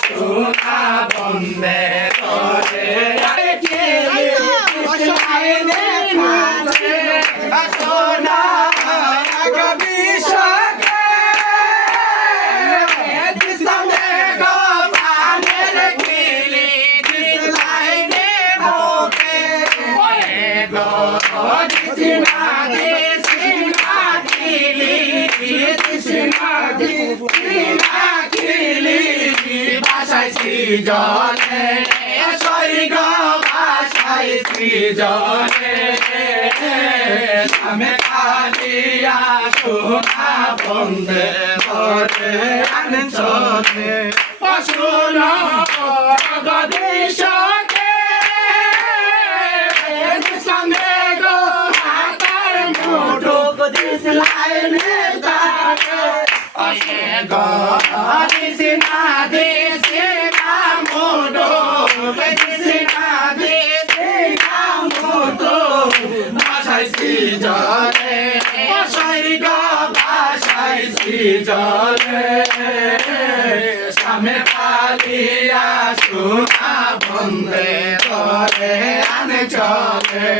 সোনা বন্দে সোনা জলে স্বর্গ ভাষায় জলে আমি কালিয়া সোনা বন্দে ধরে চলে অসুর গদেশকে সঙ্গে গো হাতার মুঠো গদিস লাইনে তাকে অসে গো দিস না দিস জলে স্বর্গ ভাষায় জলে সামনে পালিয়া সোনা বন্দে ধরে আনে চলে